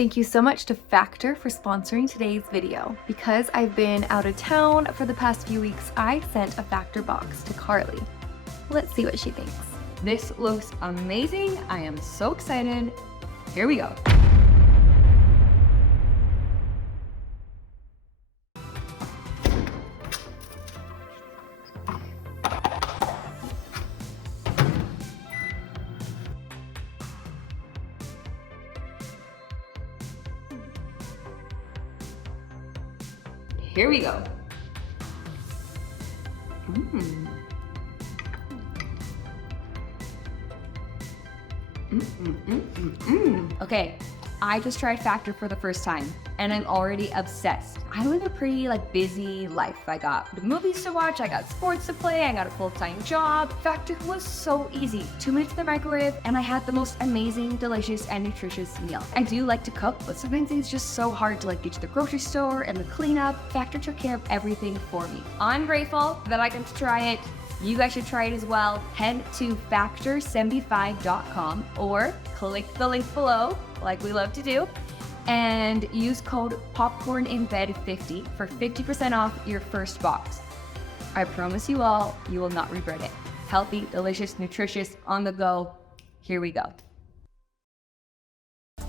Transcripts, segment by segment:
Thank you so much to Factor for sponsoring today's video. Because I've been out of town for the past few weeks, I sent a Factor box to Carly. Let's see what she thinks. This looks amazing. I am so excited. Here we go. Here we go. Okay, I just tried Factor for the first time and I'm already obsessed. I live a pretty busy life. I got movies to watch, I got sports to play, I got a full-time job. Factor was so easy. 2 minutes in the microwave and I had the most amazing, delicious, and nutritious meal. I do like to cook, but sometimes it's just so hard to get to the grocery store and the cleanup. Factor took care of everything for me. I'm grateful that I got to try it. You guys should try it as well. Head to factor75.com or click the link below, like we love to do, and use code popcorninbed50 for 50% off your first box. I promise you all, you will not regret it. Healthy, delicious, nutritious, on the go. Here we go.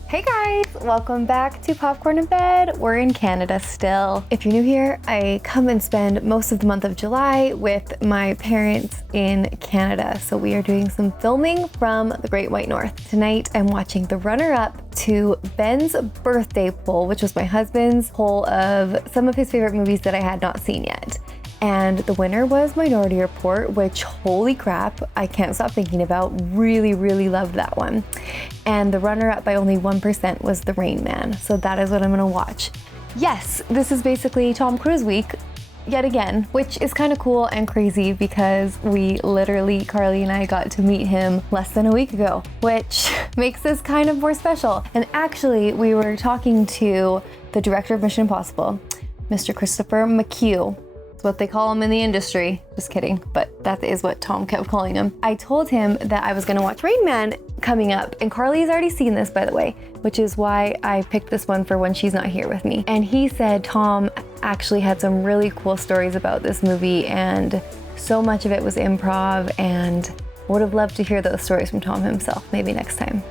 Hey guys, welcome back to Popcorn in Bed. We're in Canada still. If you're new here, I come and spend most of the month of July with my parents in Canada. So we are doing some filming from the Great White North. Tonight, I'm watching the runner-up to Ben's birthday poll, which was my husband's poll of some of his favorite movies that I had not seen yet. And the winner was Minority Report, which, holy crap, I can't stop thinking about. Really, really loved that one. And the runner-up by only 1% was The Rain Man. So that is what I'm gonna watch. Yes, this is basically Tom Cruise week yet again, which is kind of cool and crazy because we literally, Carly and I, got to meet him less than a week ago, which makes this kind of more special. And actually, we were talking to the director of Mission Impossible, Mr. Christopher McHugh. What they call him in the industry. Just kidding, but that is what Tom kept calling him. I told him that I was gonna watch Rain Man coming up, and Carly's already seen this, by the way, which is why I picked this one for when she's not here with me. And he said Tom actually had some really cool stories about this movie, and so much of it was improv, and would have loved to hear those stories from Tom himself, maybe next time.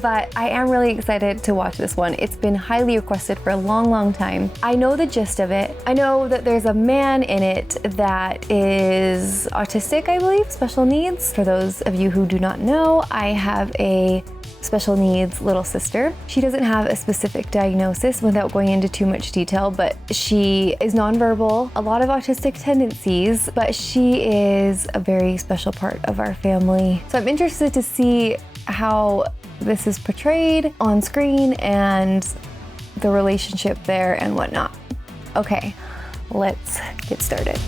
But I am really excited to watch this one. It's been highly requested for a long, long time. I know the gist of it. I know that there's a man in it that is autistic, I believe, special needs. For those of you who do not know, I have a special needs little sister. She doesn't have a specific diagnosis without going into too much detail, but she is nonverbal, a lot of autistic tendencies, but she is a very special part of our family. So I'm interested to see how this is portrayed on screen and the relationship there and whatnot. Okay, let's get started.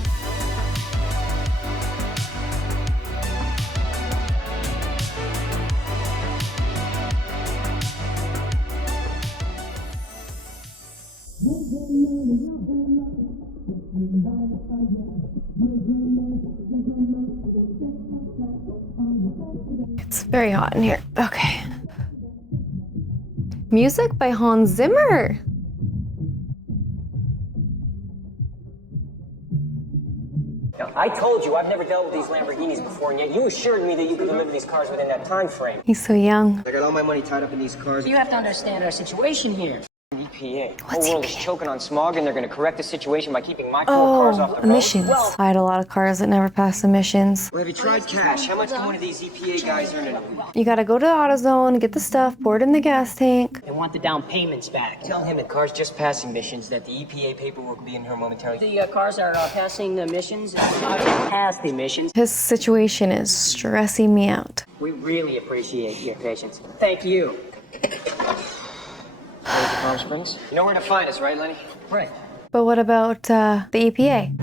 It's very hot in here. Okay. Music by Hans Zimmer. I told you I've never dealt with these Lamborghinis before, and yet you assured me that you could deliver these cars within that time frame. He's so young. I got all my money tied up in these cars. You have to understand our situation here. EPA. The whole world is choking on smog, and they're going to correct the situation by keeping my poor cars off the road. Emissions. Well, I had a lot of cars that never passed emissions. have you tried cash? How much can one of these EPA guys earn in a week? You gotta go to the AutoZone, get the stuff, pour it in the gas tank. They want the down payments back. Tell him that cars just passing missions, that the EPA paperwork will be in here momentarily. The cars are passing the missions. Past the emissions. His situation is stressing me out. We really appreciate your patience. Thank you. Palm Springs? You know where to find us, right, Lenny? Right. But what about the EPA?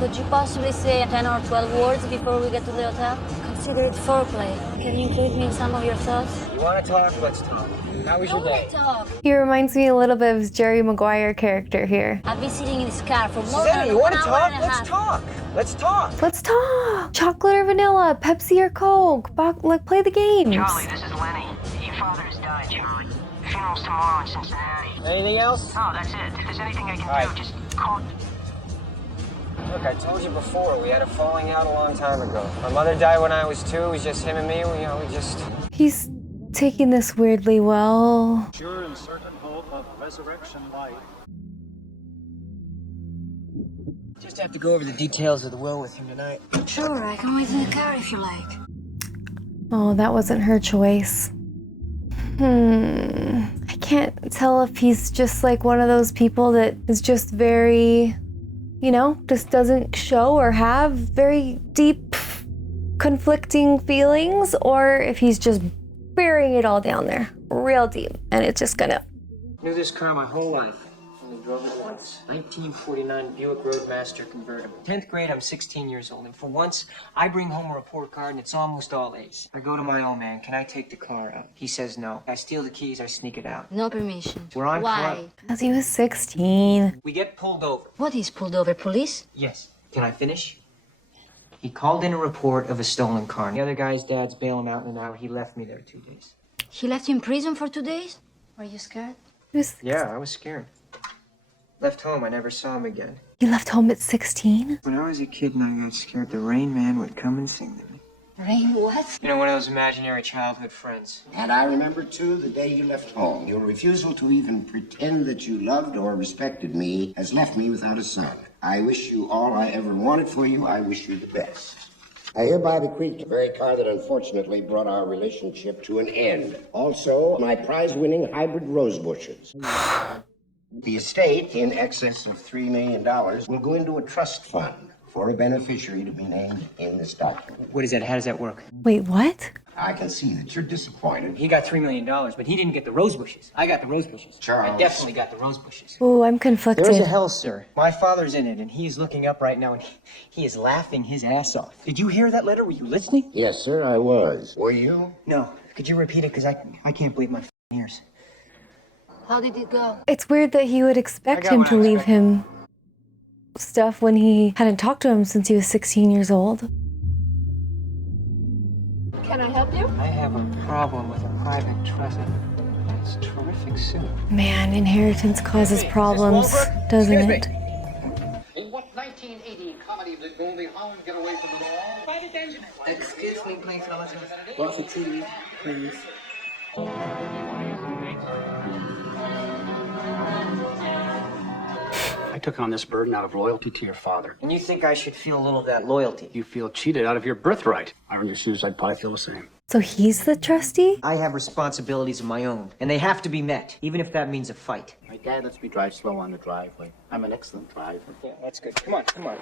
Could you possibly say 10 or 12 words before we get to the hotel? Consider it foreplay. Can you include me in some of your thoughts? You want to talk? Let's talk. How was your day? Talk. He reminds me a little bit of his Jerry Maguire character here. I've been sitting in this car for more Susanna, than you want an to hour talk? and a Let's half. talk. Let's talk. Let's talk! Chocolate or vanilla, Pepsi or Coke, like play the games. Charlie, this is Lenny. Your father has died. Charlie. Funeral's tomorrow in Cincinnati. Anything else? No, that's it. If there's anything I can do, just call. Look, I told you before, we had a falling out a long time ago. My mother died when I was 2. It was just him and me. We just... He's taking this weirdly well. Sure and certain hope of resurrection life. Just have to go over the details of the will with him tonight. Sure, I can wait in the car if you like. Oh, that wasn't her choice. I can't tell if he's just like one of those people that is just very, just doesn't show or have very deep, conflicting feelings, or if he's just burying it all down there, real deep, and it's just gonna... Knew this car my whole life. Only drove it once. 1949 Buick Roadmaster convertible. 10th grade, I'm 16 years old, and for once, I bring home a report card, and it's almost all A's. I go to my old man, can I take the car out? He says no. I steal the keys, I sneak it out. No permission. We're on Why? Because he was 16. We get pulled over. What is pulled over? Police? Yes. Can I finish? He called in a report of a stolen car. The other guy's dad's bail him out in an hour. He left me there 2 days. He left you in prison for 2 days? Were you scared? Yeah, I was scared. Left home, I never saw him again. He left home at 16? When I was a kid and I got scared, the Rain Man would come and sing to me. Rain what? You know, one of those imaginary childhood friends. And I remember, too, the day you left home. Your refusal to even pretend that you loved or respected me has left me without a son. I wish you all I ever wanted for you. I wish you the best. I hereby bequeath the very car that unfortunately brought our relationship to an end. Also, my prize-winning hybrid rose bushes. The estate, in excess of $3 million, will go into a trust fund for a beneficiary to be named in this document. What is that? How does that work? Wait, what? I can see that you're disappointed. He got $3 million, but he didn't get the rose bushes. I got the rose bushes. Charles. I definitely got the rose bushes. Ooh, I'm conflicted. There's a hell, sir. My father's in it, and he's looking up right now, and he is laughing his ass off. Did you hear that letter? Were you listening? Yes, sir, I was. Were you? No. Could you repeat it? Because I can't believe my ears. How did it go? It's weird that he would expect him to leave him stuff when he hadn't talked to him since he was 16 years old. Can I help you? I have a problem with a private trust. That's terrific suit. Man, inheritance causes problems, doesn't it? In what 1980 comedy did Goldie Hawn get away from the law? Excuse me, please, What's the TV, please? I took on this burden out of loyalty to your father. And you think I should feel a little of that loyalty? You feel cheated out of your birthright. I were in your shoes, I'd probably feel the same. So he's the trustee? I have responsibilities of my own, and they have to be met, even if that means a fight. My dad lets me drive slow on the driveway. I'm an excellent driver. Yeah, that's good. Come on, come on.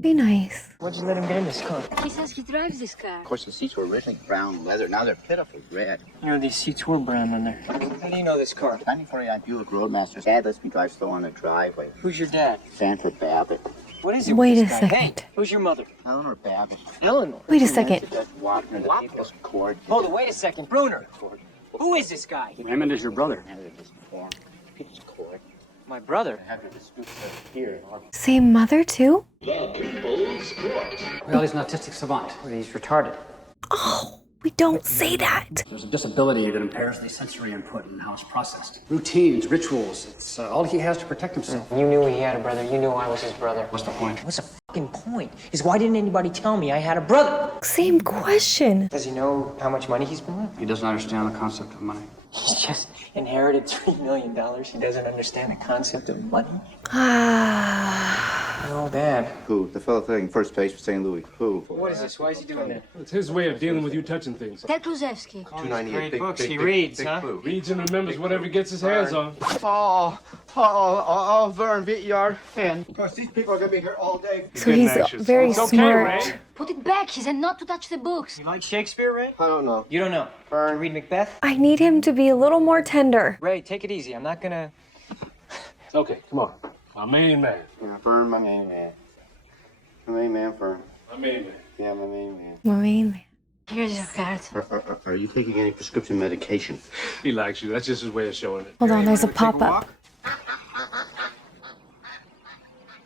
Be nice. Why'd you let him get in this car? He says he drives this car. Of course, the seats were originally brown leather. Now they're pitifully red. You know, these seats were brown on there. How do you know this car? 1949 Buick Roadmaster. Dad lets me drive slow on the driveway. Who's your dad? Sanford Babbitt. What is it Wait with a this guy? second. Hey, who's your mother? Eleanor Babbitt. Eleanor. Wait a second. Judge Wapner, the People's Court. Hold it, wait a second. Bruner. Who is this guy? Raymond is your brother. People's Court. My brother. Have your dispute here. Same mother, too? Well, he's an autistic savant. He's retarded. Oh, we don't say that. There's a disability that impairs the sensory input and how it's processed. Routines, rituals, it's all he has to protect himself. You knew he had a brother. You knew I was his brother. What's the point? What's the fucking point? Is why didn't anybody tell me I had a brother? Same question. Does he know how much money he's been with? He doesn't understand the concept of money. He's just inherited $3 million. He doesn't understand the concept of money. Ah. Oh, Dad. Who? The fellow taking first base for St. Louis. Who? What is this? Why is he doing that? It's his way of dealing with you touching things. Ted Kruzewski. 298. Great books. He reads, huh? Reads and remembers whatever he gets his hands on. Vern, VER, fan. Of course, these people are going to be here all day. So he's very smart. Put it back. He said not to touch the books. You like Shakespeare, Ray? I don't know. You don't know. Can you read Macbeth? I need him to be a little more tender. Ray, take it easy. I'm not gonna... Okay, come on. My main man. Yeah, Fern, my main man. My main man, Fern. My main man. Yeah, my main man. Maureen. Here's your card. Are you taking any prescription medication? He likes you. That's just his way of showing it. Hold on, there's a pop-up.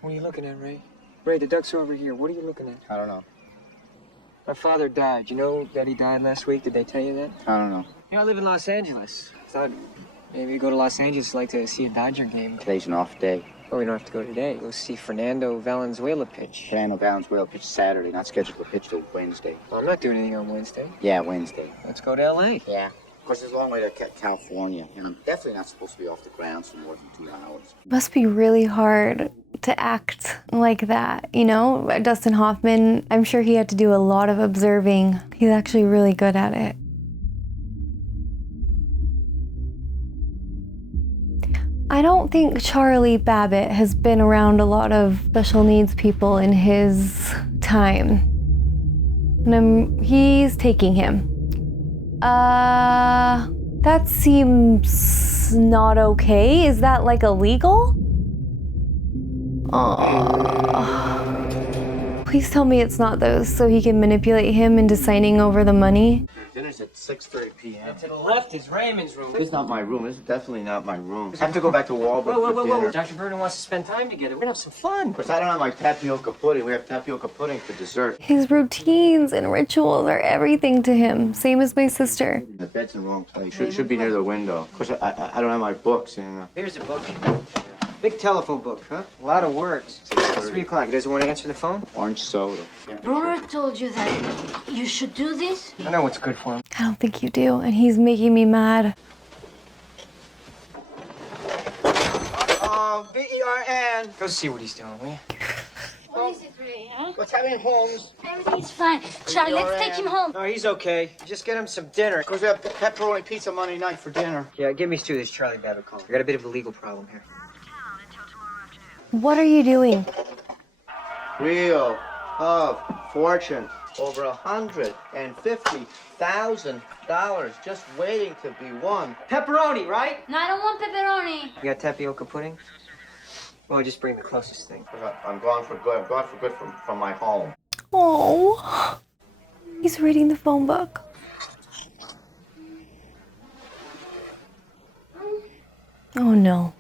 What are you looking at, Ray? Ray, the ducks are over here. What are you looking at? I don't know. My father died. You know that he died last week? Did they tell you that? I don't know. Yeah, I live in Los Angeles. Thought maybe you go to Los Angeles, like to see a Dodger game. Today's an off day. Well, we don't have to go today. Go see Fernando Valenzuela pitch. Fernando Valenzuela pitch Saturday, not scheduled for pitch till Wednesday. Well, I'm not doing anything on Wednesday. Yeah, Wednesday. Let's go to L.A. Yeah. Of course, there's a long way to California, and I'm definitely not supposed to be off the ground for more than 2 hours. Must be really hard to act like that, you know? Dustin Hoffman, I'm sure he had to do a lot of observing. He's actually really good at it. I don't think Charlie Babbitt has been around a lot of special needs people in his time. And he's taking him. That seems not okay. Is that like illegal? Please tell me it's not those so he can manipulate him into signing over the money. Dinner's at 6:30 p.m. And to the left is Raymond's room. This is not my room. This is definitely not my room. I have to go back to Walbrook Whoa. for dinner. Dr. Vernon wants to spend time together. We're gonna have some fun. Of course, I don't have my tapioca pudding. We have tapioca pudding for dessert. His routines and rituals are everything to him, same as my sister. The bed's in the wrong place. Should be near the window. Of course, I don't have my books. And, Here's a book. Big telephone book, huh? A lot of words. It's 3 o'clock. He doesn't want to answer the phone? orange soda. Bruno told you that you should do this? I know what's good for him. I don't think you do, and he's making me mad. V-E-R-N. Go see what he's doing, will you? What is it, Ray, huh? What's happening, Holmes? Everything's fine. Charlie, let's take him home. No, he's okay. Just get him some dinner. Of course, we have pepperoni pizza Monday night for dinner. Yeah, give me Stu this Charlie Babbitt call. We got a bit of a legal problem here. What are you doing? Wheel of Fortune. Over $150,000 just waiting to be won. Pepperoni, right? No, I don't want pepperoni. You got tapioca pudding? Well, just bring the closest thing. I'm gone for good. I'm gone for good from my home. Oh, he's reading the phone book. Oh no.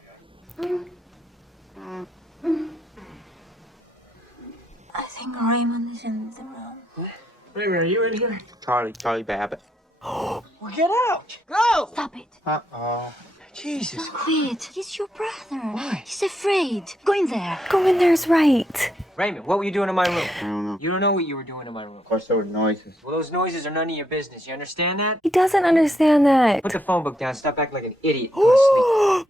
I think Raymond is in the room. Raymond, are you in here? Charlie Babbitt. Well, get out! Go! Stop it. Uh-oh. Jesus. Quit. He's your brother. Why? He's afraid. Go in there. Go in there's right. Raymond, what were you doing in my room? I don't know. You don't know what you were doing in my room. Of course, there were noises. Well, those noises are none of your business. You understand that? He doesn't understand that. Put the phone book down. Stop acting like an idiot. Go to sleep.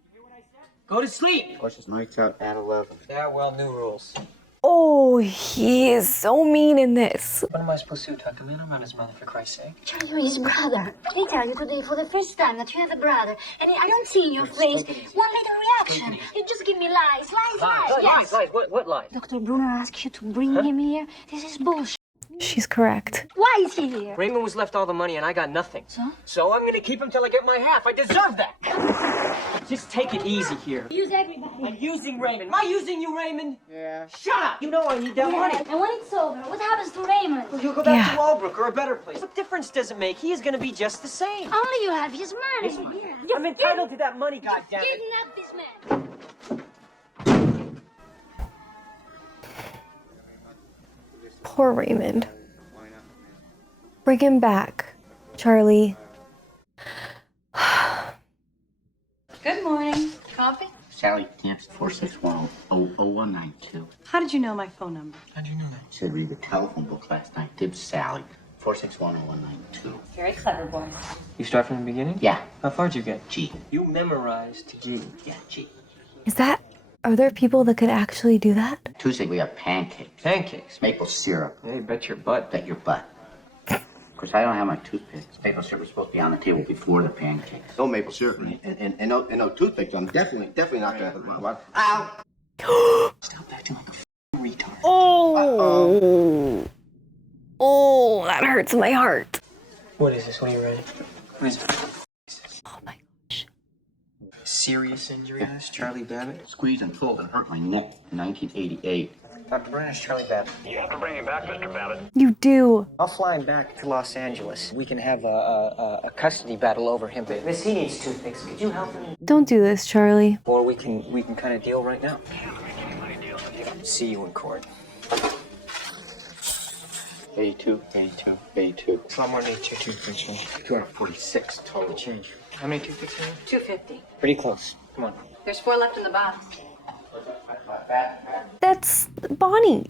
Go to sleep. Of course, it's nights out at 11. Yeah, well, new rules. Oh, he is so mean in this. What am I supposed to do? Talk him in? I'm not his mother, for Christ's sake. Charlie, you're his brother. They tell you today for the first time that you have a brother. And I don't see in your face one little reaction. You just give me lies. Yes. Lies. What lies? Dr. Bruner asked you to bring him here. This is bullshit. She's correct. Why is he here? Raymond was left all the money and I got nothing. So? So I'm gonna keep him till I get my half. I deserve that. Just take it easy here. Use everybody. I'm using Raymond. Am I using you, Raymond? Yeah. Shut up! You know I need that money. And when it's over, what happens to Raymond? Well, you'll go back Yeah. to Walbrook or a better place. What difference does it make? He is gonna be just the same. Only you have his money. It's fine. I'm entitled to that money, goddammit. Kidnap this man. Poor Raymond. Bring him back, Charlie. Good morning. Coffee? Sally Camps 461-00192. How did you know my phone number? How'd you know that? Said read the telephone book last night. Dibs Sally. 461-0192. Very clever boy. You start from the beginning? Yeah. How far'd you get? G. You memorized G. Yeah, G. Are there people that could actually do that? Tuesday we have pancakes. Pancakes. Maple syrup. Hey, bet your butt. Bet your butt. Of course, I don't have my toothpicks. Maple syrup was supposed to be on the table before the pancakes. No maple syrup and no toothpicks. I'm definitely not gonna have one. Ow! Stop acting like a retard. Oh. Oh, that hurts my heart. What is this? What are you writing? What is it? Oh my gosh. Serious injury, huh? Charlie Babbitt? Squeezed and pulled and hurt my neck in 1988. Dr. Brenner's Charlie Babbitt. You have to bring him back, Mr. Babbitt. You do. I'll fly him back to Los Angeles. We can have a custody battle over him. But Miss, he needs toothpicks. Could you help him? Don't do this, Charlie. Or we can kind of deal right now. See you in court. 82, 82, 82. It's a lot more than 82 toothpicks, man. 246 total. Change. How many toothpicks are there? 250. Pretty close. Come on. There's 4 left in the box. That's Bonnie.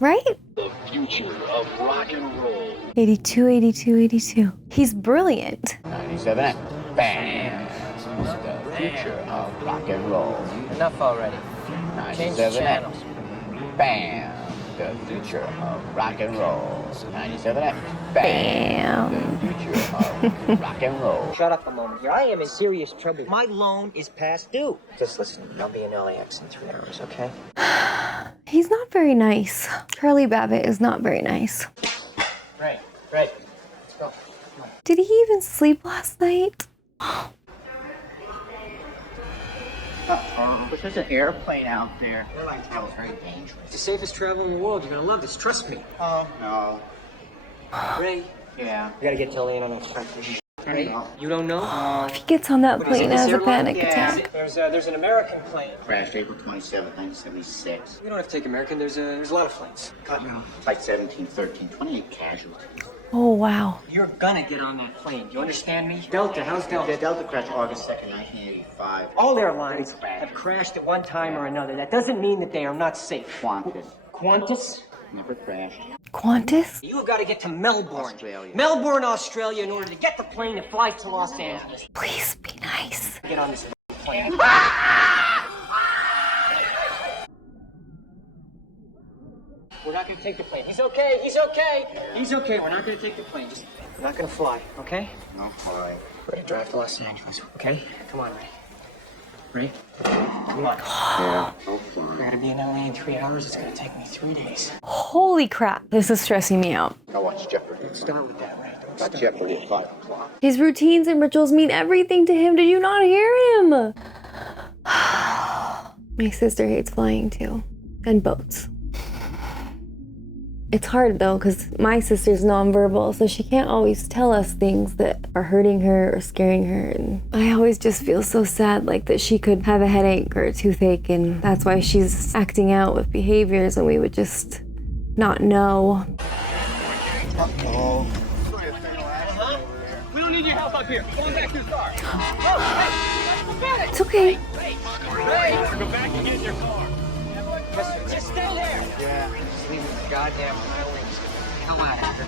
Right? The future of rock and roll. 82, 82, 82. He's brilliant. 97X. Bam. The future of rock and roll. Enough already. Change the 97X. channel. Bam. The future of rock and roll. 97X. Bam. The future of rock and roll. Shut up a moment here. I am in serious trouble. My loan is past due. Just listen. I'll be in LAX in 3 hours, okay? He's not very nice. Charlie Babbitt is not very nice. Right. Let's go. Come on. Did he even sleep last night? There's an airplane out there. Airline travel is very dangerous. It's the safest travel in the world. You're gonna love this. Trust me. Oh, no. Ray, Yeah. we gotta get to LA on an express. Ray, you don't know? If he gets on that What is it, plane, this has a airline? panic attack. There's an American plane. Crashed April 27th, 1976. We don't have to take American. There's a lot of flights. Cut now. Flight 1713, 28 casualties. Oh, wow. You're gonna get on that plane. Do you understand me? Delta, how's Delta? The Delta crashed August 2nd, 1985. All airlines have crashed at one time or another. That doesn't mean that they are not safe. Qantas Qantas? never crashed. Qantas? You have got to get to Melbourne. Australia. Melbourne, Australia, in order to get the plane that flies to Los Angeles. Please be nice. Get on this plane. We're not gonna take the plane. He's okay. He's okay. He's okay. We're not gonna take the plane. We're not gonna fly. Okay? No, all right. We're gonna drive to Los Angeles. Okay? Come on, Ray. Ray. Come on. Yeah, no We're flying. gonna be in LA in 3 hours. It's gonna take me 3 days. Holy crap. This is stressing me out. I watch Jeopardy. Start with that, Ray. Don't Watch start. Jeopardy at 5 o'clock. His routines and rituals mean everything to him. Did you not hear him? My sister hates flying too. And boats. It's hard though, because my sister's nonverbal, so she can't always tell us things that are hurting her or scaring her. And I always just feel so sad, like that she could have a headache or a toothache, and that's why she's acting out with behaviors, and we would just not know. Uh-oh. We don't need your help up here. Go on back to the car. It's okay. Go back and get in your car. Just stay there. Yeah. Just leave the goddamn highway. Hell out of here.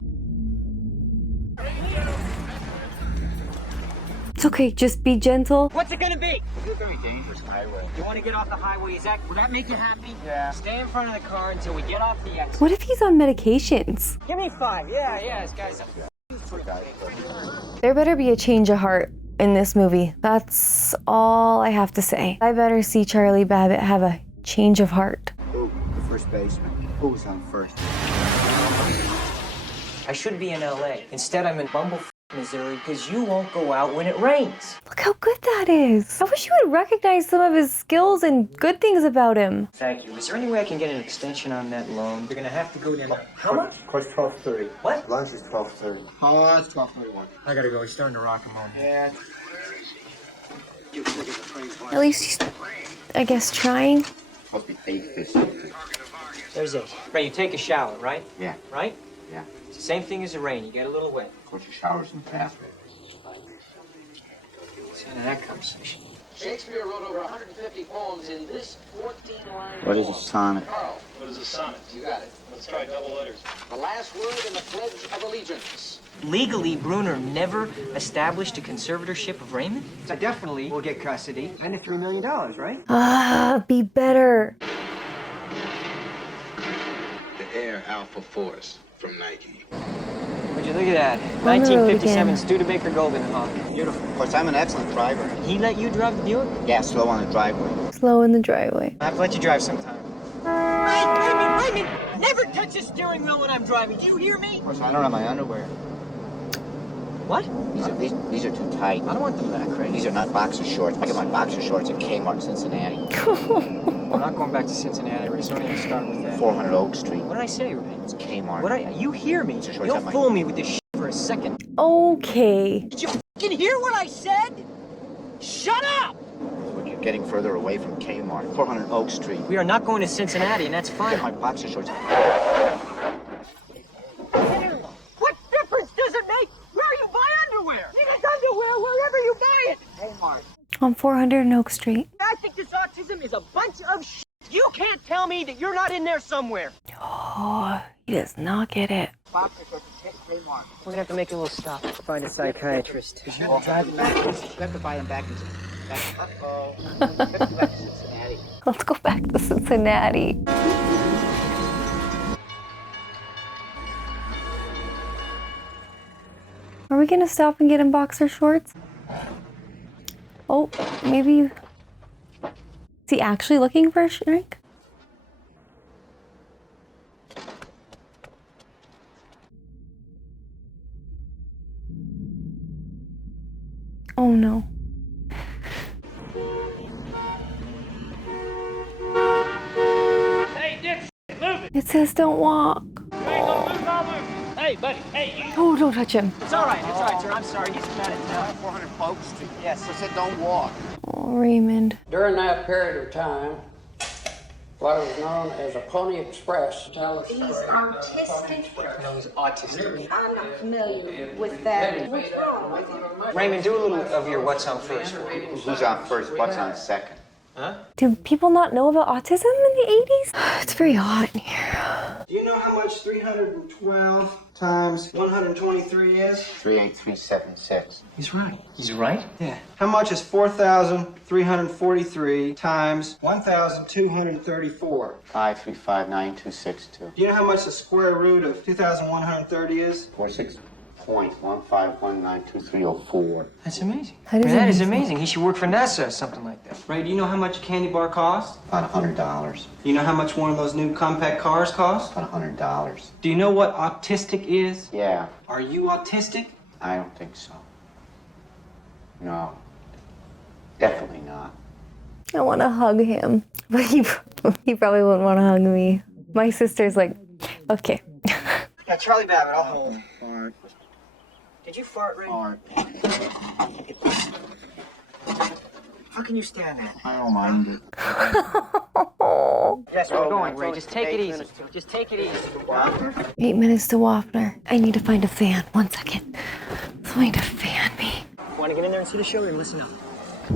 It's okay, just be gentle. What's it gonna be? It's a very dangerous highway. You want to get off the highway? Will that make you happy? Yeah. Stay in front of the car until we get off the exit. What if he's on medications? Give me 5. Yeah, this guy's. There better be a change of heart in this movie. That's all I have to say. I better see Charlie Babbitt have a change of heart. Ooh, the first baseman. Who was on first? I should be in LA. Instead, I'm in Bumblefuck, Missouri, because you won't go out when it rains. Look how good that is. I wish you would recognize some of his skills and good things about him. Thank you. Is there any way I can get an extension on that loan? You're gonna have to go down. How much? Course 12:30. What? Lunch is 12:30. Oh, it's 12:31. I gotta go. He's starting to rock and roll. Yeah. At least he's, I guess, trying. Must be 8 There's 8. Ray, you take a shower, right? Yeah. Right? Yeah. It's the same thing as the rain. You get a little wet. Of course, your shower's in the bathroom. It's into that conversation. Shakespeare wrote over 150 poems in this 14-line. What is a sonnet? Carl, what is a sonnet? You got it. Let's try double letters. The last word in the Pledge of Allegiance. Legally, Bruner never established a conservatorship of Raymond. So definitely will get custody and the $3 million, right? Be better. The Air Alpha Force from Nike. Would you look at that? On the road 1957 again. Studebaker Golden Hawk. Beautiful. Of course, I'm an excellent driver. He let you drive the Buick? Yeah, slow on the driveway. Slow in the driveway. I have to let you drive sometime. Raymond! Never touch the steering wheel when I'm driving. Do you hear me? Of course, I don't have my underwear. What? These are too tight. I don't want them back, Ray. These are not boxer shorts. I get my boxer shorts at Kmart in Cincinnati. We're not going back to Cincinnati, Ray, so don't even start with that. 400 Oak Street. What did I say, Ray? It's Kmart. You hear me? Boxer shorts Don't have my- fool me with this shit for a second. Okay. Did you fucking hear what I said? Shut up! When you're getting further away from Kmart. 400 Oak Street. We are not going to Cincinnati, and that's Get fine. my boxer shorts. On 400 and Oak Street. I think this autism is a bunch of shit. You can't tell me that you're not in there somewhere. Oh, he does not get it. We're gonna have to make a little stop to find a psychiatrist. You have to buy him back into Cincinnati. Let's go back to Cincinnati. Are we gonna stop and get him boxer shorts? Oh, maybe. Is he actually looking for a shrink? Oh no. Hey, Dick, move it. It says don't walk. Hey, buddy. Hey, Oh, don't touch him. It's all right, sir. I'm sorry. He's from out of town. 400 Polk Street. Yes. I said don't walk. Oh, Raymond. During that period of time, what was known as a Pony Express telescope. He's autistic. No, he's autistic. I'm not familiar with that. What's wrong with him? Raymond, do a little of your what's on first. Who's on first? What's on second? Huh? Do people not know about autism in the 80s? It's very hot in here. Do you know how much 312 times 123 is? 38376. He's right. He's right? Yeah. How much is 4,343 times 1,234? 5359262. Do you know how much the square root of 2,130 is? 46.15192304. That's amazing. That is amazing. He should work for NASA or something like that. Ray, do you know how much a candy bar costs? About $100. Do you know how much one of those new compact cars costs? About $100. Do you know what autistic is? Yeah, Are you autistic? I don't think so. No. Definitely not. I want to hug him, but he probably wouldn't want to hug me. My sister's like, okay. Yeah, Charlie Babbitt, I'll hold him. Fart. Did you fart, Ray? Fart. How can you stand that? I don't mind it. Yes, we're going, Ray. Just take it easy. Just take it easy. 8 minutes to Waffner. I need to find a fan. 1 second. Somebody to fan me. Want to get in there and see the show, or listen up?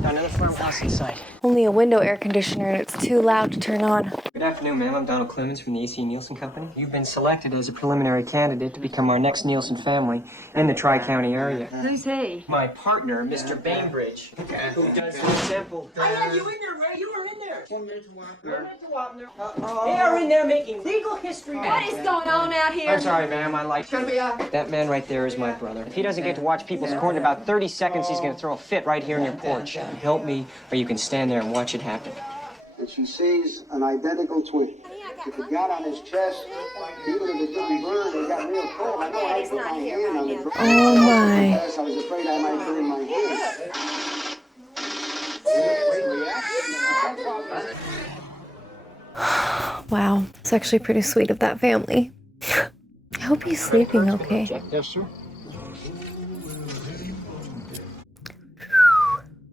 Got another farmhouse in sight. Only a window air conditioner and it's too loud to turn on. Good afternoon, ma'am. I'm Donald Clemens from the AC Nielsen Company. You've been selected as a preliminary candidate to become our next Nielsen family in the Tri-County area. Who's he? My partner, Mr. Bainbridge, who does the sample. I had you in there, Ray. You were in there. 1 minute to Wapner. They are in there making legal history. What is going on out here? I'm sorry, ma'am. I like that man right there is my brother. If he doesn't get to watch People's Court in about 30 seconds, he's going to throw a fit right here on your porch. Help me, or you can stand there and watch it happen. And she sees an identical twin. If it got on his chest, even if it didn't burn, it got real cold. I know I put my hand on the drum. Oh my. Yes, I was afraid I might burn my hand. Wow. It's actually pretty sweet of that family. I hope he's sleeping okay. Yes, sir.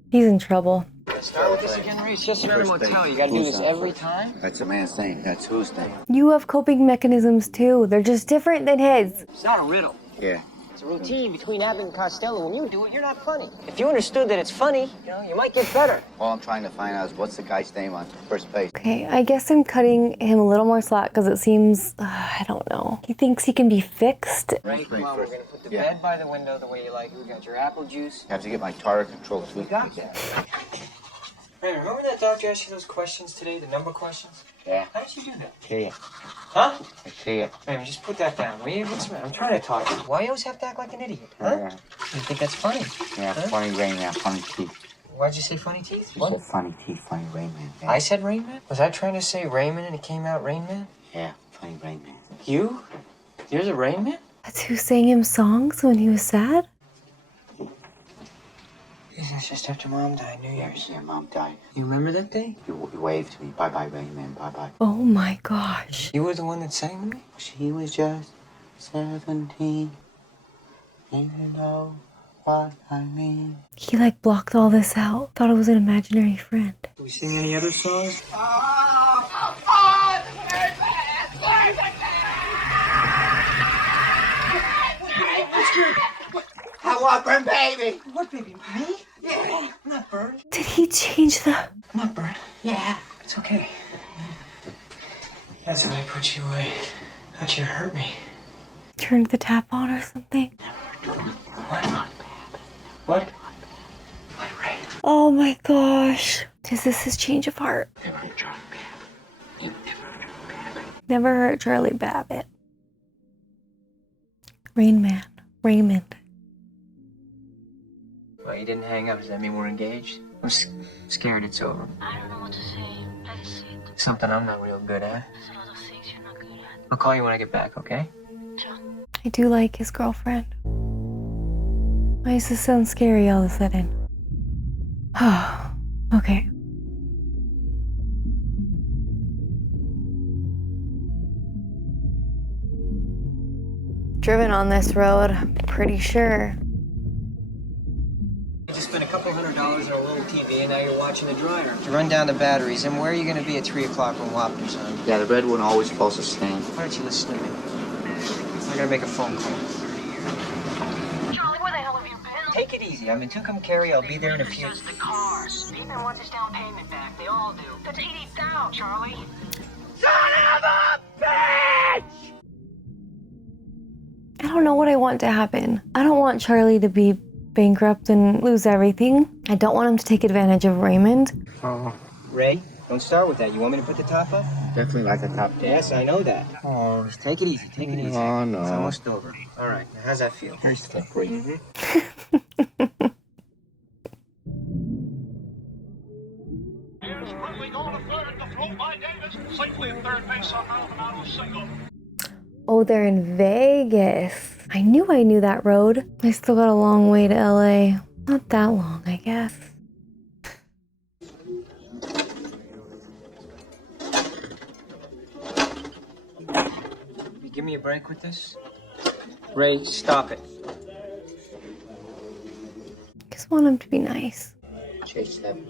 He's in trouble. Start with this again, Ray. It's just another motel. You got to do this every time. That's a man's thing. That's whose thing. You have coping mechanisms too. They're just different than his. It's not a riddle. Yeah. It's a routine between Abbott and Costello. When you do it, you're not funny. If you understood that it's funny, you might get better. All I'm trying to find out is what's the guy's name on first base. Okay, I guess I'm cutting him a little more slack because it seems, I don't know. He thinks he can be fixed. Right, come on, we're going to put the bed by the window the way you like. We got your apple juice. You have to get my target control too. You got that. Ray, remember that doctor asked you those questions today, the number questions? Yeah. How did you do that? See it. Huh? I see it. Raymond, just put that down, will you? What's the matter? I'm trying to talk to you. Why you always have to act like an idiot, huh? Yeah. You think that's funny? Yeah, Huh? funny Rain Man, funny teeth. Why'd you say funny teeth? You said funny teeth, funny Rain Man. Yeah. I said Rain Man? Was I trying to say Raymond and it came out Rain Man? Yeah, funny Rain Man. You? You're the Rain Man? That's who sang him songs when he was sad? It's just after Mom died, New Year's. Yeah, Mom died. You remember that day? You waved to me. Bye-bye, Rain Man. Bye-bye. Oh my gosh. You were the one that sang to me? She was just 17. You know what I mean. He like blocked all this out. Thought it was an imaginary friend. Do we sing any other songs? I want burn baby. What baby? Me? Yeah, I'm not burned. Did change the... Look, Bert. Yeah. It's okay. That's when I put you away. Thought you hurt me. Turned the tap on or something? What? Oh my gosh. Is this his change of heart? Never hurt Charlie Babbitt. Rain Man. Raymond. Well, you didn't hang up. Does that mean we're engaged? I'm scared it's over. I don't know what to say. Have a seat. Something I'm not real good at. There's a lot of things you're not good at. I'll call you when I get back, okay? I do like his girlfriend. Why does this sound scary all of a sudden? Oh, okay. Driven on this road, pretty sure. You just spent a couple $100 on a little TV and now you're watching the dryer. Run down the batteries, and where are you going to be at 3 o'clock when Wapner's on? Yeah, the red one always falls to stand. Why don't you listen to me? I gotta make a phone call. Charlie, where the hell have you been? Take it easy. I'm in Tucumcari. I'll be there in a few. Just the cars. Even wants his down payment back. They all do. That's $80,000, Charlie. Son of a bitch! I don't know what I want to happen. I don't want Charlie to be bankrupt and lose everything. I don't want him to take advantage of Raymond. Oh. Ray, don't start with that. You want me to put the top up? Definitely like the top. Yes, I know that. Oh, just take it easy. Take it easy. Oh, no. It's almost over. All right. Now, how's that feel? Very slippery. Oh, they're in Vegas. I knew that road. I still got a long way to LA. Not that long, I guess. You give me a break with this? Ray, stop it. Just want him to be nice. J7.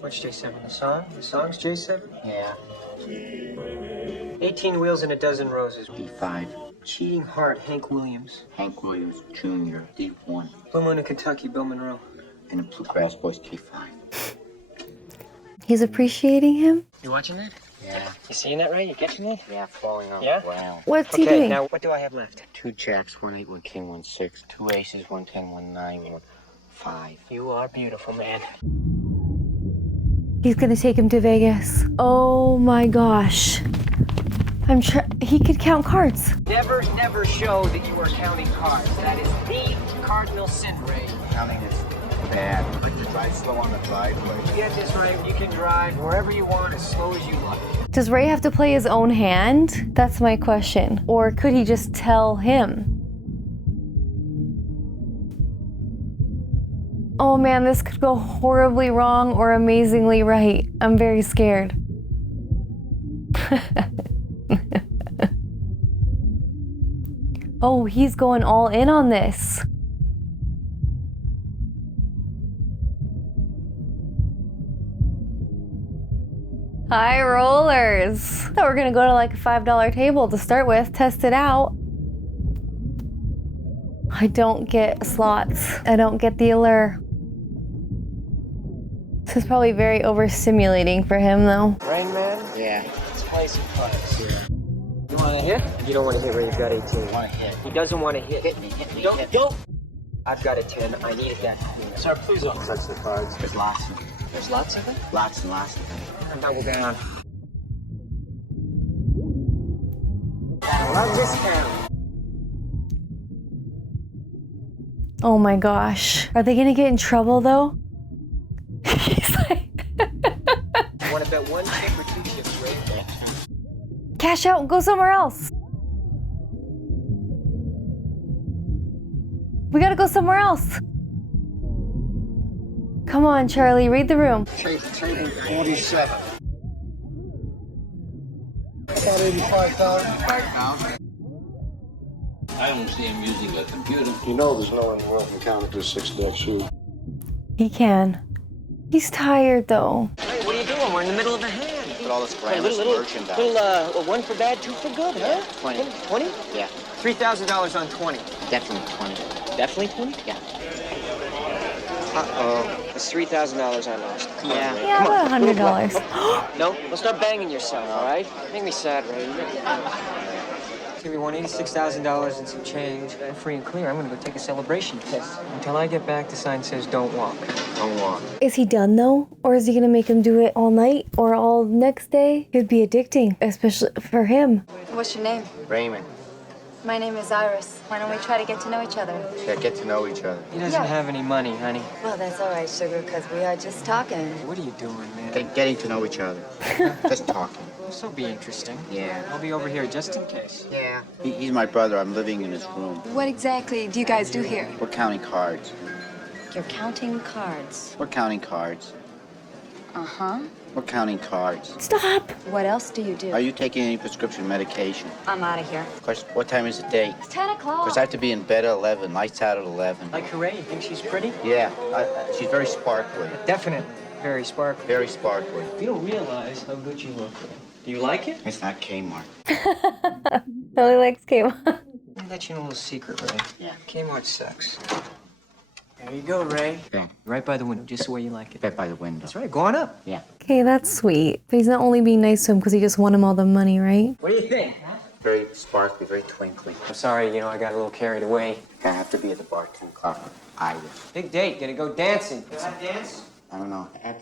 What's J7? The song? The song's J7? Yeah. 18 wheels and a dozen roses. D5. Cheating heart, Hank Williams. Hank Williams Jr. D1. Blue Moon in Kentucky, Bill Monroe. And the Bluegrass Boys K5. He's appreciating him? You watching that? Yeah. You seeing that, Ray? You catching it? Yeah, falling on Yeah? the ground. What's he Okay, doing? now what do I have left? 2 jacks, 1 8, 1 king, 1 6, 2 aces, 1 10, 1 9, 1 5. You are beautiful, man. He's gonna take him to Vegas. Oh my gosh. He could count cards. Never show that you are counting cards. That is the cardinal sin, Ray. Counting is bad. Like to drive slow on the driveway. Get this, Ray. You can drive wherever you want as slow as you like. Does Ray have to play his own hand? That's my question. Or could he just tell him? Oh man, this could go horribly wrong or amazingly right. I'm very scared. Oh, he's going all in on this. High rollers. Thought we were gonna go to like a $5 table to start with, test it out. I don't get slots. I don't get the allure. This is probably very overstimulating for him though. Rain Man? Yeah. Let's play some cards. Yeah. You want to hit? You don't want to hit where you've got 18. I want to hit. He doesn't want to hit. Hit me, hit me, Don't. hit me. I've got a 10. I needed that. Sir, please don't touch the cards. There's lots of them. There's lots of them. Lots and lots of them. Double down. I love this town. Oh my gosh. Are they gonna get in trouble though? He's like... You want to bet 1 chip or 2 chips, Ray? Cash out and go somewhere else. We gotta go somewhere else. Come on, Charlie, read the room. Table 47. About 85,000. I don't see him using a computer. You know there's no one in the world can count a 6-deck shoe. He can. He's tired though. Hey, what are you doing? We're in the middle of a hand. Look at all this glamorous merchandise. Little, 1 for bad, 2 for good, huh? 20. 20? Yeah. $3,000 on 20. Definitely 20. Definitely 20? Yeah. Uh-oh. It's $3,000 I lost. Come on, Ray. Yeah, Come about on. $100. No, don't start banging yourself, all right? Make me sad, Ray. Give me $186,000 and some change. I'm free and clear. I'm gonna go take a celebration test. Until I get back, the sign says don't walk. Don't walk. Is he done though? Or is he gonna make him do it all night or all next day? It'd be addicting, especially for him. What's your name? Raymond. My name is Iris. Why don't we try to get to know each other? Yeah, get to know each other. He doesn't have any money, honey. Well, that's all right, sugar, because we are just talking. What are you doing, man? Getting to know each other. Just talking. This will be interesting. Yeah. I'll be over here just in case. Yeah. He's my brother. I'm living in his room. What exactly do you guys do here? We're counting cards. You're counting cards. We're counting cards. Uh-huh. We're counting cards. Stop! What else do you do? Are you taking any prescription medication? I'm out of here. Of course, what time is the date? It's 10 o'clock. Because I have to be in bed at 11, lights out at 11. Like Hooray, you think she's pretty? Yeah, she's very sparkly. Definitely. Very sparkly. Very sparkly. You don't realize how good you look. Do you like it? It's not Kmart. Billy likes Kmart. Let me let you know a little secret, Ray. Yeah. Kmart sucks. There you go, Ray. Yeah. Right by the window, just the way you like it. Right by the window. That's right. Go on up. Yeah. Okay, that's sweet. But he's not only being nice to him because he just won him all the money, right? What do you think? Very sparkly, very twinkly. I'm sorry, I got a little carried away. I have to be at the bar 10 o'clock. Iris. Big date. Gonna go dancing. You wanna dance? I don't know. I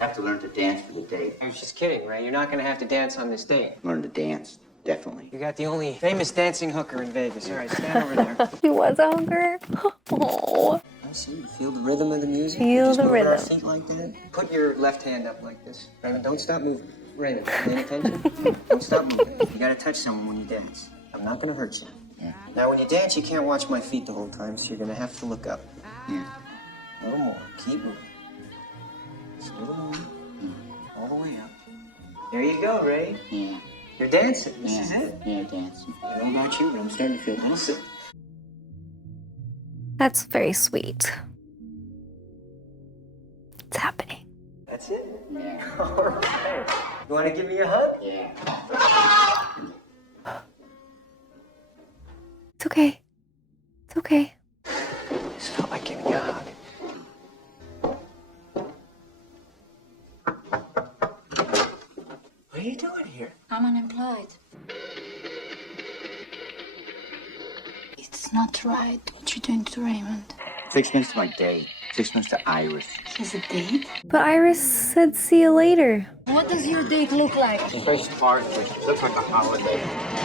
have to learn to dance for the date. I was just kidding, Ray. You're not gonna have to dance on this date. Learn to dance, definitely. You got the only famous dancing hooker in Vegas. All right, stand over there. He was a hooker. Oh. I see. You feel the rhythm of the music. Feel Just the move our rhythm. feet like that. Put your left hand up like this. Raymond, don't stop moving. Raymond, paying attention? Don't stop moving. You gotta touch someone when you dance. I'm not gonna hurt you. Yeah. Now, when you dance, you can't watch my feet the whole time, so you're gonna have to look up. Yeah. A little more. Keep moving. Just a little more. All the way up. There you go, Ray. Yeah. You're dancing. This is it. Yeah, dancing. I don't know about you, but I'm starting to feel a little sick. That's very sweet. It's happening. That's it? Yeah. All right. You want to give me a hug? Yeah. It's okay. It's okay. This felt like giving you a hug. What are you doing here? I'm unemployed. It's not right what you're doing to Raymond. 6 minutes to my date. 6 minutes to Iris. He's a date? But Iris said see you later. What does your date look like? She's very sparkly. She looks like a holiday.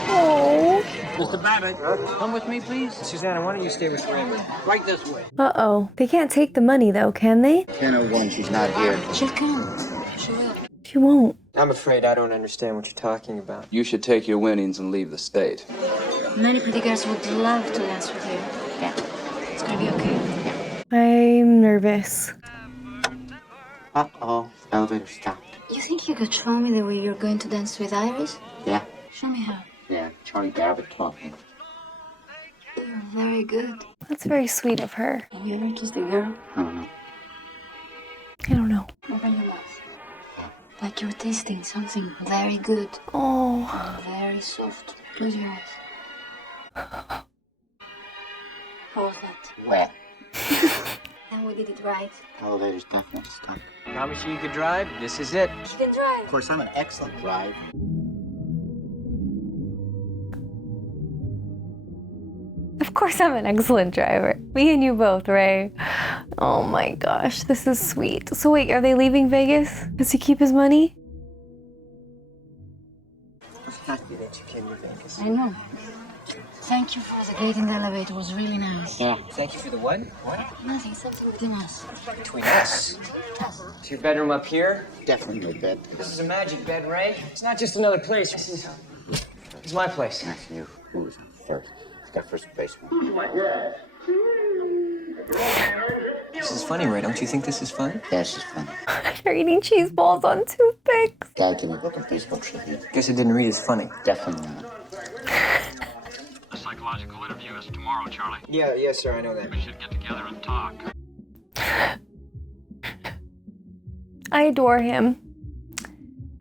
Oh. Mr. Babbitt, come with me, please. Susanna, why don't you stay with Raymond? Right this way. Uh-oh. They can't take the money though, can they? 10:01, she's not here. She'll come. She will. She won't. I'm afraid I don't understand what you're talking about. You should take your winnings and leave the state. Many pretty girls would love to dance with you. Yeah. It's gonna be okay. I'm nervous. Uh-oh. Elevator stopped. You think you could show me the way you're going to dance with Iris? Yeah. Show me how. Yeah. Charlie Babbitt talking. You're very good. That's very sweet of her. Have you ever kissed a girl? I don't know. I don't know. Open your mouth. Like you're tasting something very good. Oh. And very soft. Close your eyes. How was that? Wet. Then we did it right. Elevator's definitely stuck. Promise you could drive? This is it. You can drive. Of course, I'm an excellent driver. Of course I'm an excellent driver. Me and you both, Ray. Oh my gosh, this is sweet. So wait, are they leaving Vegas? Does he keep his money? I'm happy that you came to Vegas. I know. Thank you for the date in the elevator. It was really nice. Yeah. Thank you for the what? What? Nothing, something between us. Between us? Is your bedroom up here? Definitely no bed. This is a magic bed, Ray. It's not just another place. This is my place. That's you. Who's first? It's got first baseman. This is funny, Ray. Don't you think this is fun? Yeah, this is funny. They're eating cheese balls on toothpicks. Dad, give me a book of baseball trivia. Guess I didn't read as funny. Definitely not. The psychological interview is tomorrow, Charlie. Yeah, yes, sir. I know that. We should get together and talk. I adore him.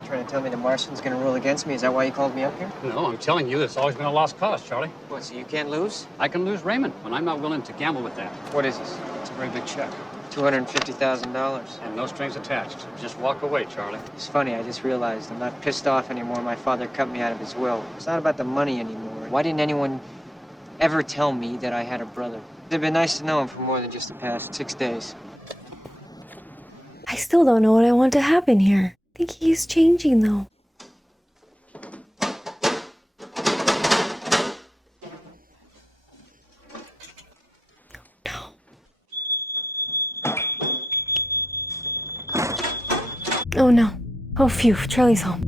Trying to tell me the Martian's gonna rule against me? Is that why you called me up here? No, I'm telling you, it's always been a lost cause, Charlie. What, so you can't lose? I can lose Raymond, but I'm not willing to gamble with that. What is this? It's a very big check. $250,000. And no strings attached. Just walk away, Charlie. It's funny, I just realized I'm not pissed off anymore. My father cut me out of his will. It's not about the money anymore. Why didn't anyone ever tell me that I had a brother? It'd been nice to know him for more than just the past 6 days. I still don't know what I want to happen here. I think he's changing though. Oh no. Oh phew, Charlie's home.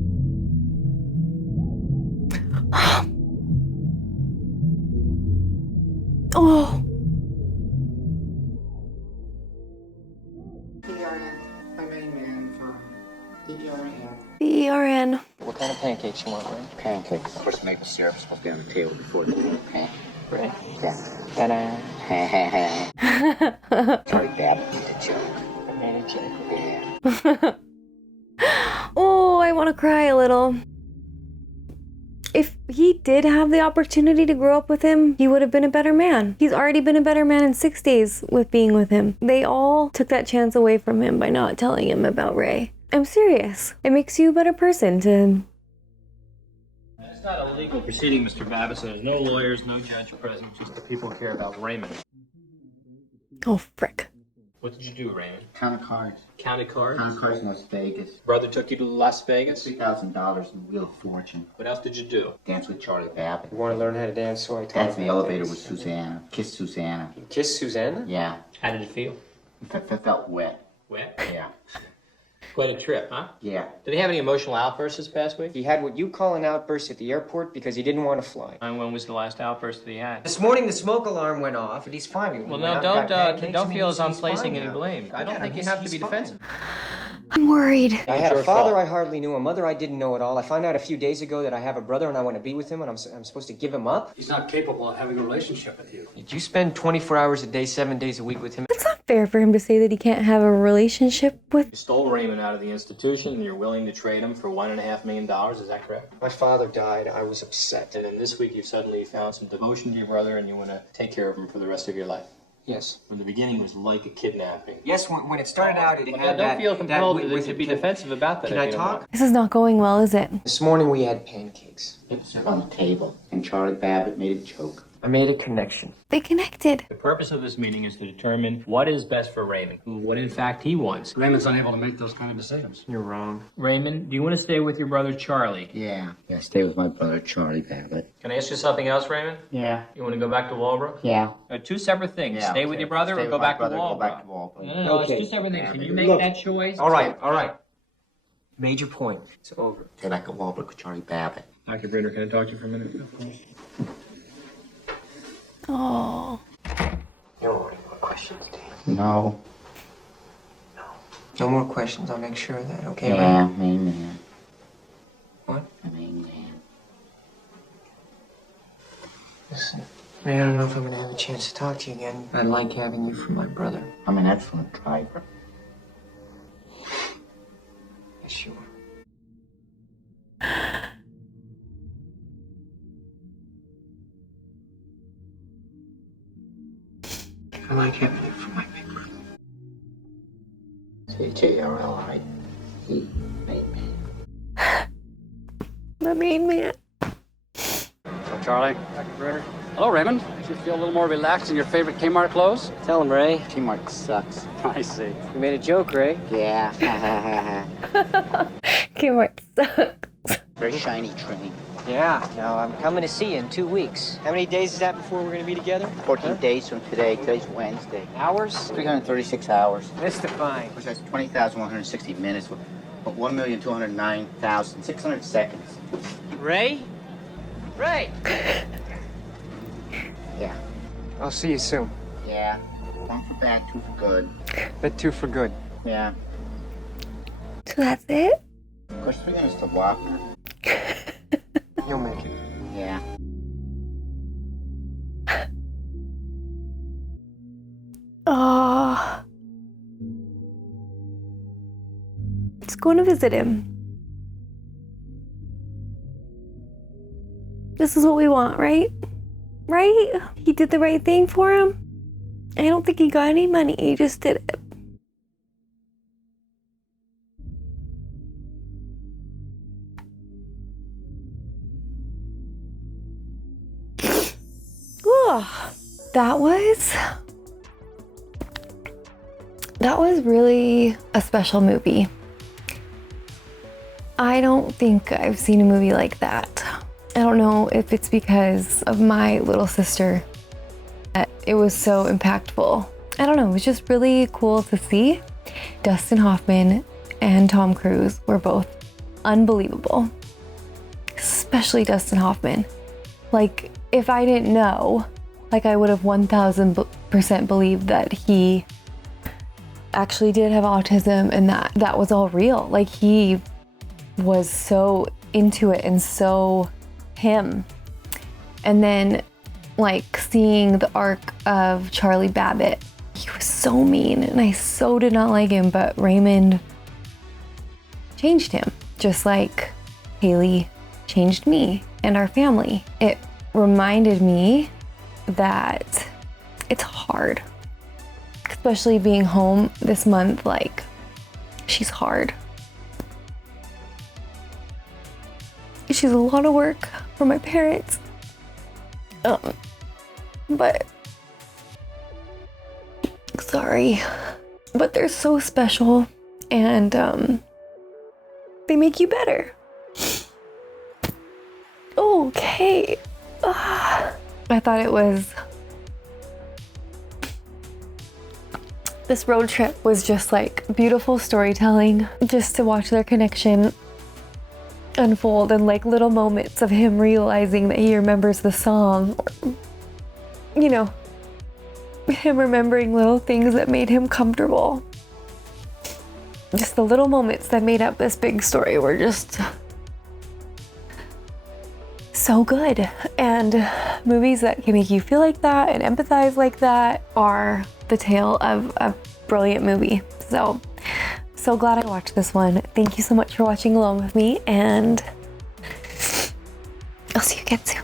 Oh. My main man from DPRN. ERN. What kind of pancakes you want, Ray? Pancakes. Of course, maple syrup is supposed to be on the table before the pan. Ray? Yeah. Ta-da. Charlie Babbitt made a joke. I made a joke. Yeah. Oh, I want to cry a little. If he did have the opportunity to grow up with him, he would have been a better man. He's already been a better man in 6 days with being with him. They all took that chance away from him by not telling him about Ray. I'm serious. It makes you a better person to... It's not a legal proceeding, Mr. Babbitt, so there's no lawyers, no judge present, just the people who care about Raymond. Oh, frick. What did you do, Raymond? Counted cards. Counted cards? Counted cards in Las Vegas. Brother took you to Las Vegas? $3,000 in Wheel of Fortune. What else did you do? Dance with Charlie Babbitt. You want to learn how to dance, so I taught Dance in you the how to elevator dance. with Susanna. Kissed Susanna. You kissed Susanna? Yeah. How did it feel? It felt wet. Wet? Yeah. Quite a trip, huh? Yeah. Did he have any emotional outbursts this past week? He had what you call an outburst at the airport because he didn't want to fly. And when was the last outburst that he had? This morning the smoke alarm went off and he's fine. We Well, went no, out, got pancakes. don't I mean, feel as I'm he's placing fine any now. blame. I don't Yeah, think you he's- have to he's be fine. defensive. I'm worried. I had Your a father fault. I hardly knew, a mother I didn't know at all. I found out a few days ago that I have a brother and I want to be with him and I'm supposed to give him up. He's not capable of having a relationship with you. Did you spend 24 hours a day, 7 days a week with him? It's not fair for him to say that he can't have a relationship with... You stole Raymond out of the institution and you're willing to trade him for $1.5 million, is that correct? My father died. I was upset. And then this week you suddenly found some devotion to your brother and you want to take care of him for the rest of your life. Yes. From the beginning, it was like a kidnapping. Yes, when it started out, it Well, had don't that... feel compelled with to it. be defensive about that. Can if I you don't talk? mind. This is not going well, is it? This morning we had pancakes. It was on the table. And Charlie Babbitt made a joke. I made a connection. They connected. The purpose of this meeting is to determine what is best for Raymond, what in fact he wants. Raymond's unable to make those kind of decisions. You're wrong. Raymond, do you want to stay with your brother Charlie? Yeah. Yeah, stay with my brother, Charlie Babbitt. Can I ask you something else, Raymond? Yeah. You want to go back to Walbrook? Yeah. Two separate things. Yeah, Stay with okay. your brother Stay or with go my back brother, to go Walbrook? back to Walbrook. No, Okay. it's two separate things. Yeah, Can you maybe. make Look. that choice? All right. Made your point. It's over. Stay back at Walbrook with Charlie Babbitt. Dr. Britter, can I talk to you for a minute? Oh. No more questions, Dave. No. No more questions. I'll make sure of that, okay? Yeah, main man. What? The main man. Listen, Ray, I don't know if I'm gonna have a chance to talk to you again. I like having you for my brother. I'm an excellent driver. Yes, you are. I like having you for my big brother. C-J-R-L-I. He, main man. The main man. Hello, Charlie. Dr. Bruder. Hello, Raymond. You feel a little more relaxed in your favorite Kmart clothes? Tell him, Ray. Kmart sucks. I see. You made a joke, Ray. Yeah. Kmart sucks. Very shiny train. Yeah. Now, I'm coming to see you in 2 weeks. How many days is that before we're gonna be together? 14 days from today. Today's Wednesday. Hours? 336 hours. Mystifying. Which has 20,160 minutes with 1,209,600 seconds. Ray? Ray! Yeah. I'll see you soon. Yeah. One for bad, two for good. But two for good. Yeah. So that's it? Of course, 3 minutes to walk. You'll make it. Yeah. Oh. Let's go to visit him. This is what we want, right? Right? He did the right thing for him. I don't think he got any money. He just did it. That was really a special movie. I don't think I've seen a movie like that. I don't know if it's because of my little sister that it was so impactful. I don't know, it was just really cool to see. Dustin Hoffman and Tom Cruise were both unbelievable, especially Dustin Hoffman. Like, if I didn't know, like, I would have 1000% believed that he actually did have autism and that was all real. Like, he was so into it and so him. And then, like, seeing the arc of Charlie Babbitt, he was so mean and I so did not like him, but Raymond changed him, just like Haley changed me and our family. It reminded me that it's hard, especially being home this month. Like, she's hard. She's a lot of work for my parents. But sorry, but they're so special and they make you better. Okay. I thought it was, this road trip was just like beautiful storytelling, just to watch their connection unfold and like little moments of him realizing that he remembers the song, or, you know, him remembering little things that made him comfortable. Just the little moments that made up this big story were just so good. And movies that can make you feel like that and empathize like that are the tale of a brilliant movie. So glad I watched this one. Thank you so much for watching along with me, and I'll see you again soon.